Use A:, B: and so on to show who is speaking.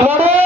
A: What